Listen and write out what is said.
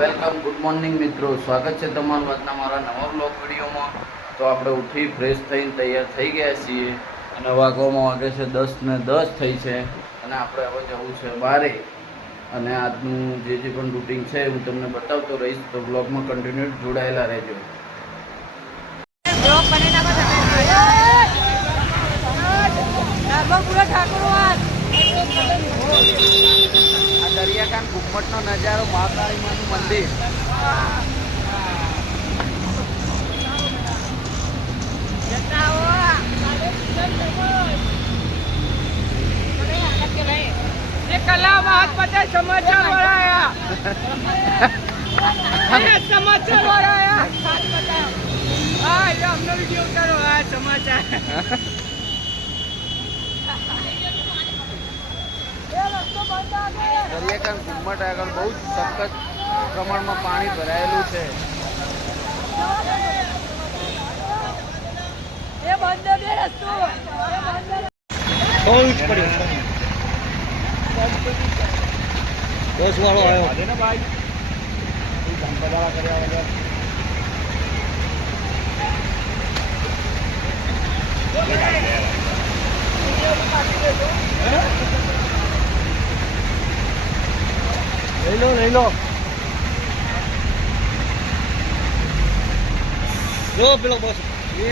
Welcome, good morning મિત્રો. સ્વાગત છે તમારું આજના મારા નવા બ્લોગ વિડીયોમાં. તો આપણે ઉઠી ફ્રેશ થઈને તૈયાર થઈ ગયા છીએ અને વાગવામાં વાગે છે 10:10 થઈ છે અને આપણે હવે જવું છે બારે. અને આજનું જે પણ રૂટિન છે હું તમને બતાવતો રહીશ, તો બ્લોગમાં કન્ટિન્યુ જોડાયેલા રહેજો. આ દરિયાકાંઠ ઘુમ્મટનો નજારો, મહાકાળી માનું મંદિર. કલા મહાત્મા સમાચાર વાળા સમાચાર વાળા હા અમને વિડીયો ઉતારો આ સમાચાર. દરિયાકાંઠ ઘુમ્મટ આગળ બહુ જ સખત પ્રમાણમાં પાણી ભરાયેલું છે. દસ વાળો આવ્યો લઈ લો જો પેલો બસ એ